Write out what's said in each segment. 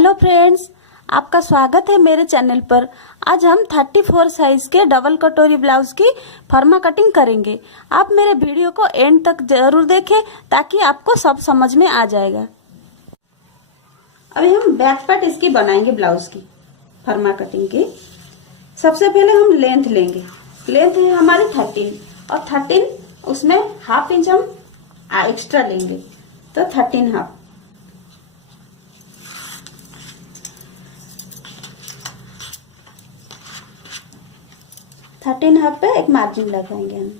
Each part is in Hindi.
हेलो फ्रेंड्स, आपका स्वागत है मेरे चैनल पर। आज हम 34 साइज के डबल कटोरी ब्लाउज की फर्मा कटिंग करेंगे। आप मेरे वीडियो को एंड तक जरूर देखें ताकि आपको सब समझ में आ जाएगा। अभी हम बैक पार्ट इसकी बनाएंगे ब्लाउज की फर्मा कटिंग की। सबसे पहले हम लेंथ लेंगे। लेंथ है हमारी 13 और 13 उसमें हाफ इंच हम एक्स्ट्रा लेंगे, तो 13 हाफ। हाफ पे एक मार्जिन लगाएंगे हम।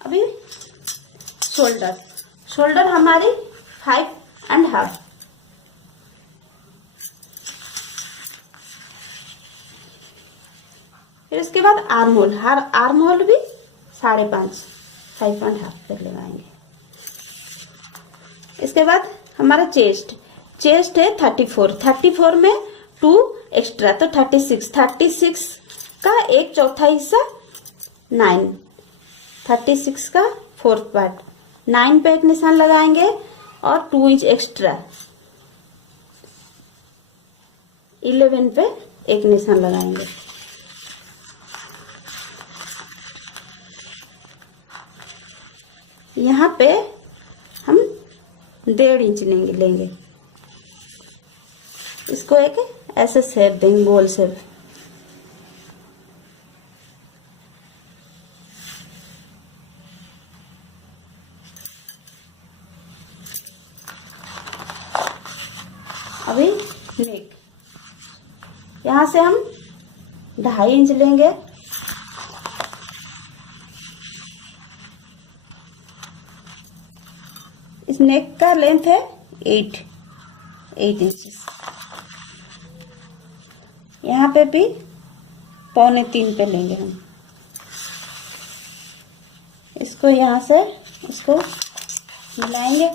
अभी शोल्डर हमारी 5.5। फिर उसके बाद आर्म होल भी 5.5 पे लगाएंगे। इसके बाद हमारा चेस्ट है 34 में 2 एक्स्ट्रा, तो 36 का 1/4 हिस्सा 9, 36 का 4th पार्ट 9 पे एक निशान लगाएंगे और 2 इंच एक्स्ट्रा 11 पे एक निशान लगाएंगे। यहाँ पे हम 1.5 इंच लेंगे। इसको एक ऐसे शेप देंगे, गोल शेप। अभी नेक, यहाँ से हम 2.5 इंच लेंगे। इस नेक का लेंथ है 8 इंचेस। यहाँ पे भी 2.25 पे लेंगे हम। इसको यहाँ से इसको मिलाएंगे।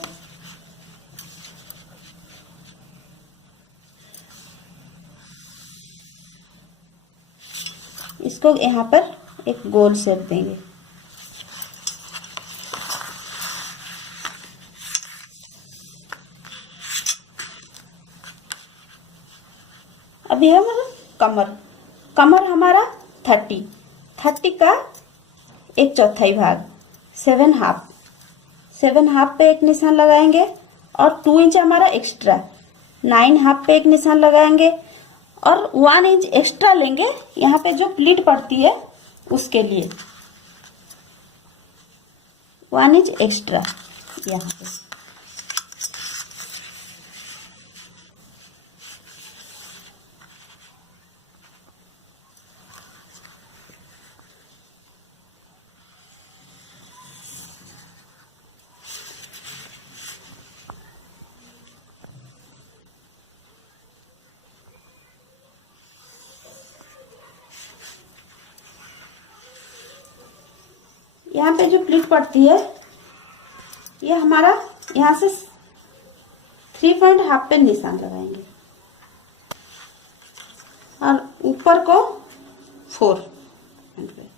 इसको यहाँ पर एक गोल शेप देंगे। अभी हम कमर हमारा 30 का 1/4 भाग 7 हाफ पे एक निशान लगाएंगे और 2 इंच हमारा एक्स्ट्रा 9 हाफ पे एक निशान लगाएंगे और 1 इंच एक्स्ट्रा लेंगे यहाँ पे जो प्लीट पड़ती है उसके लिए 1 इंच एक्स्ट्रा यहाँ पे। यहाँ पे जो प्लीट पड़ती है ये हमारा यहाँ से 3.5 पे निशान लगाएंगे और ऊपर को 4 पे।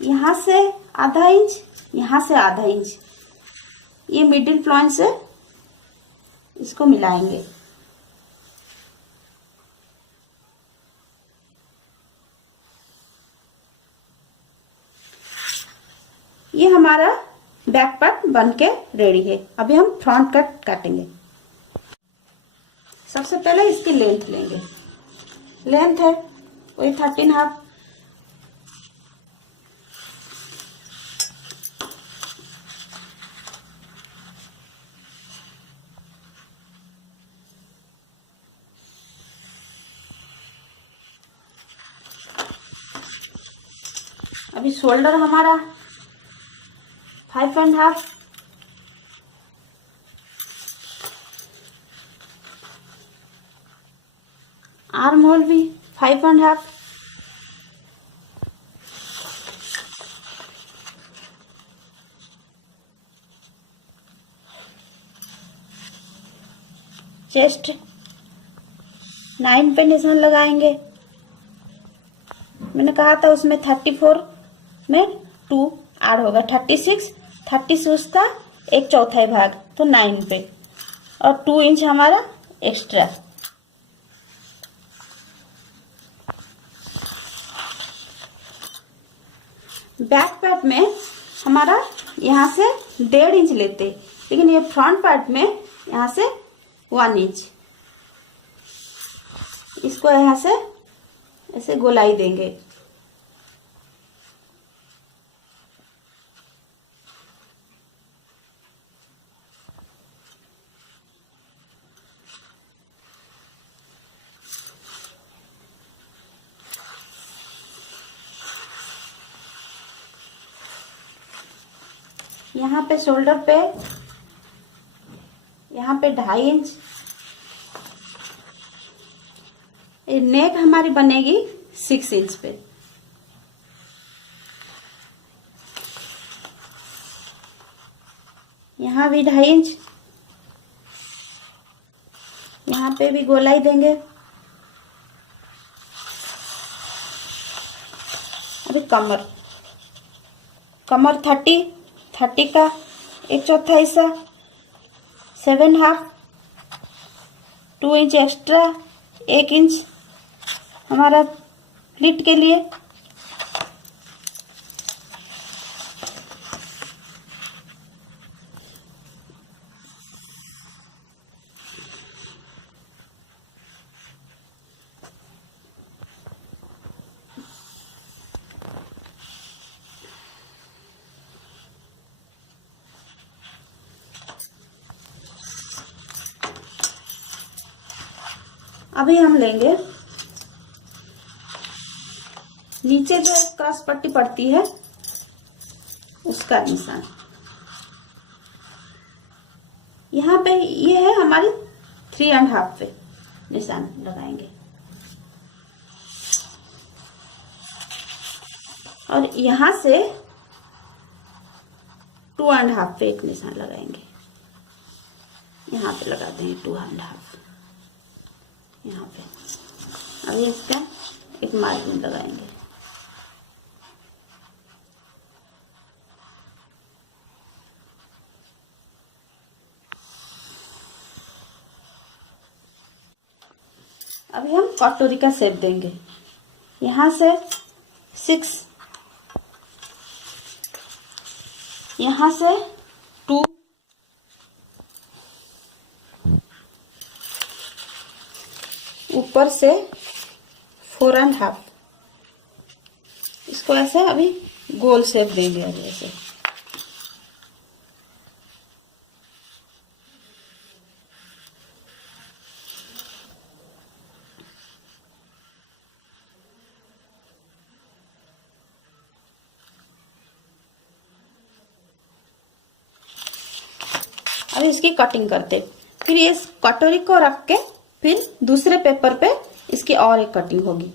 यहाँ से आधा इंच, यहाँ से आधा इंच, ये मिडिल पॉइंट से इसको मिलाएंगे। ये हमारा बैक पार्ट बनके रेडी है। अभी हम फ्रंट कट काटेंगे। सबसे पहले इसकी लेंथ लेंगे। लेंथ है वही 13 हाफ। अभी शोल्डर हमारा 5.5। आर्म होल भी 5.5। चेस्ट 9 पे निशान लगाएंगे। मैंने कहा था उसमें 34 में 2 ऐड होगा, 36 का 1/4 भाग, तो 9 पे, और 2 इंच हमारा एक्स्ट्रा। बैक पार्ट में हमारा यहाँ से 1.5 इंच लेते, लेकिन ये फ्रंट पार्ट में यहाँ से 1 इंच, इसको यहाँ से ऐसे गोलाई देंगे। यहाँ पे शोल्डर पे, यहाँ पे 2.5 इंच। नेक हमारी बनेगी 6 इंच पे। यहाँ भी 2.5 इंच, यहाँ पे भी गोलाई देंगे। अभी कमर 30 का 1/4 हिस्सा, 7.5, 2 इंच एक्स्ट्रा, 1 इंच हमारा प्लीट के लिए। अभी हम लेंगे नीचे जो क्रॉस पट्टी पड़ती है उसका निशान। यहाँ पे ये है हमारी 3.5 पे निशान लगाएंगे, और यहाँ से 2.5 पे एक निशान लगाएंगे। यहाँ पे लगाते हैं 2.5 यहाँ पे। अभी इसका एक मार्जिन लगाएंगे। अभी हम कटोरी का शेप देंगे। यहाँ से 6, यहाँ से 2, ऊपर से 4.5, इसको ऐसे अभी गोल शेप देंगे। अभी ऐसे अभी इसकी कटिंग करते, फिर ये कटोरी को रख के फिर दूसरे पेपर पे इसकी और एक कटिंग होगी।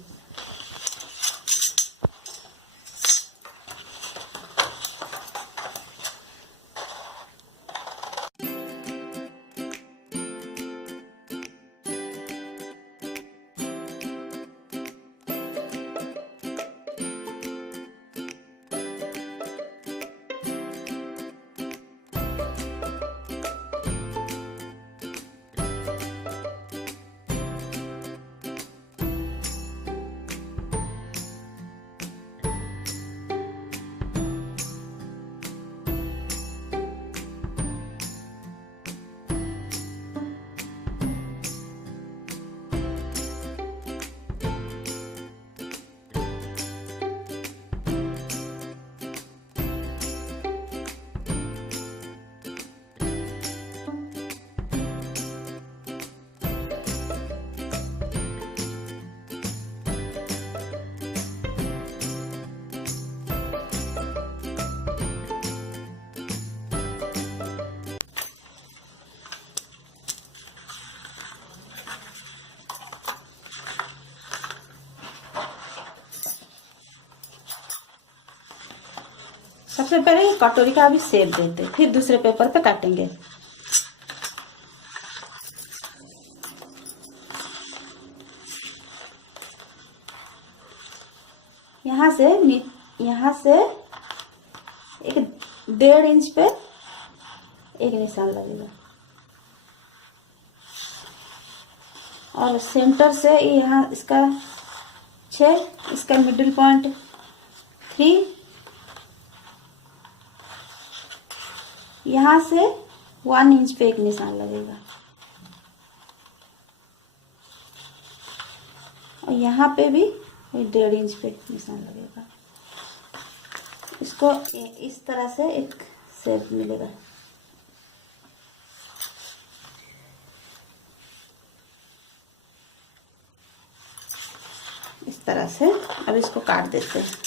सबसे पहले कटोरी का अभी शेप देते, फिर दूसरे पेपर पे काटेंगे। यहाँ से एक 1.5 इंच पे एक निशान लगेगा और सेंटर से यहाँ इसका 6, इसका मिडिल पॉइंट 3, यहाँ से 1 इंच पे एक निशान लगेगा और यहाँ पे भी 1.5 इंच पे निशान लगेगा। इसको इस तरह से एक शेप मिलेगा। इस तरह से अब इसको काट देते हैं।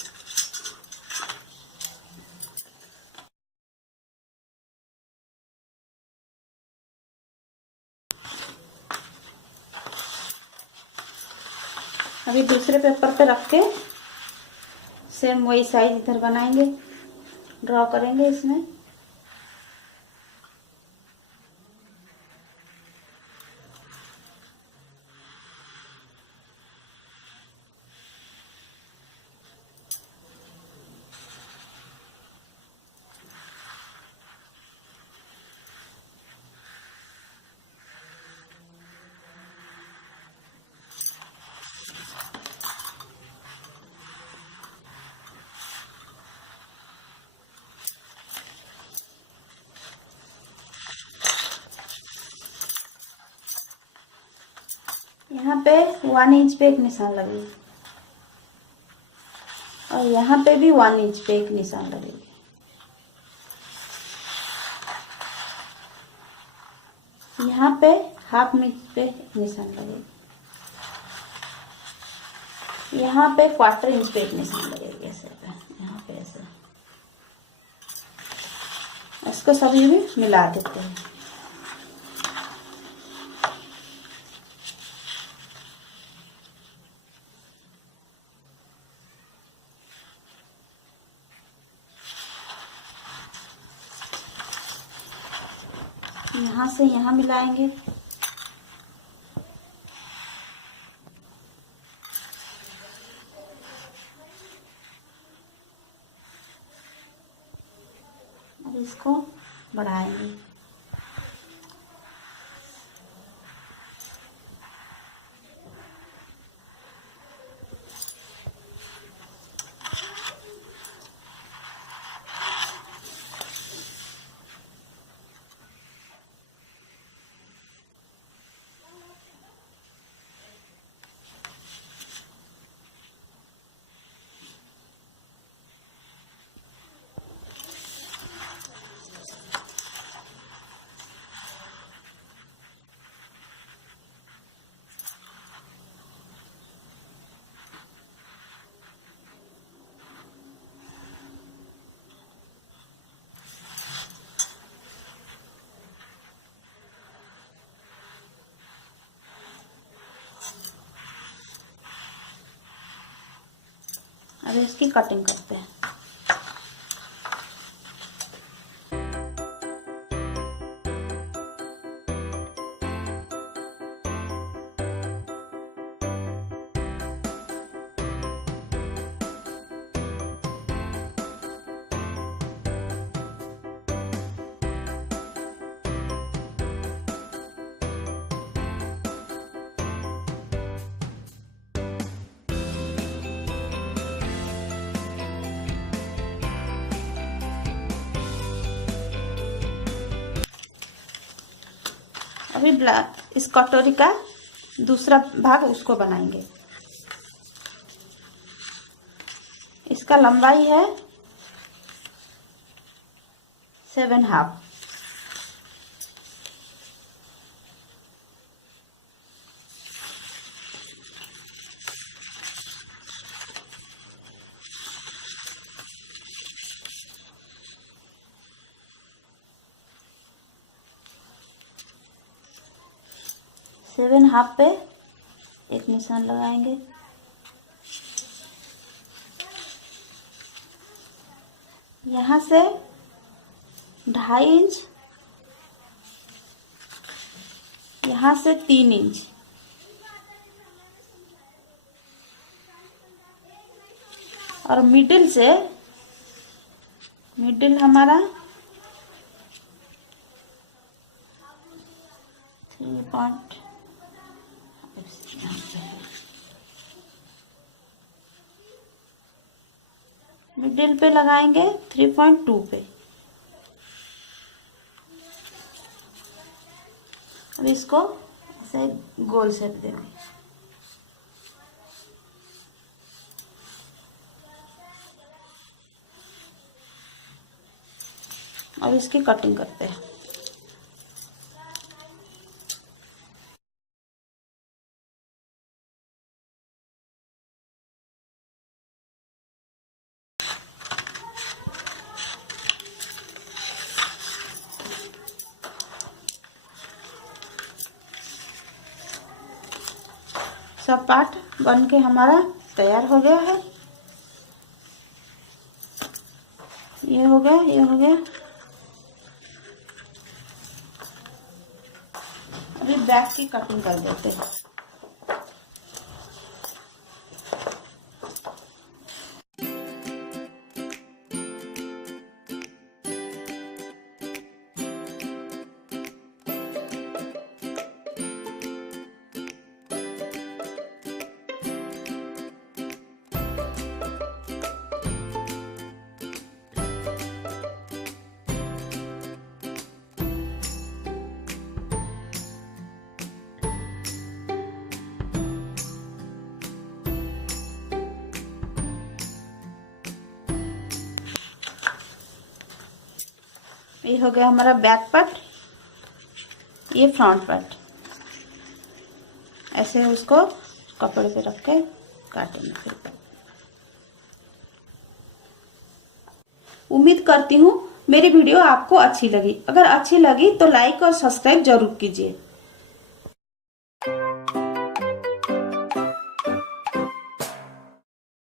अभी दूसरे पेपर पे रख के सेम वही साइज इधर बनाएंगे, ड्रॉ करेंगे इसमें। यहाँ पे 1 इंच पे एक निशान लगेगी और यहाँ पे भी 1 इंच पे एक निशान लगेगी। यहाँ पे 1/2 इंच पे एक निशान लगेगी। यहाँ पे 1/4 इंच पे एक निशान लगेगी ऐसे पे, यहाँ पे ऐसे। इसको सभी भी मिला देते हैं। यहाँ से यहाँ मिलाएंगे। अब इसको बढ़ाएंगे। अब इसकी कटिंग करते हैं। अभी इस कटोरी का दूसरा भाग उसको बनाएंगे। इसका लंबाई है 7.5। सेवन हाफ पे एक निशान लगाएंगे। यहाँ से 2.5 इंच, यहाँ से 3 इंच, और मिडिल हमारा 3 मिडिल पे लगाएंगे 3.2 पे। अब इसको ऐसे गोल शेप देंगे। अब इसकी कटिंग करते हैं। सब पार्ट बन के हमारा तैयार हो गया है। ये हो गया, ये हो गया। अभी बैक की कटिंग कर देते हैं। ये हो गया हमारा बैक पार्ट, ये फ्रंट पार्ट। ऐसे उसको कपड़े पे रख के काटेंगे फिर। उम्मीद करती हूँ मेरी वीडियो आपको अच्छी लगी। अगर अच्छी लगी तो लाइक और सब्सक्राइब जरूर कीजिए।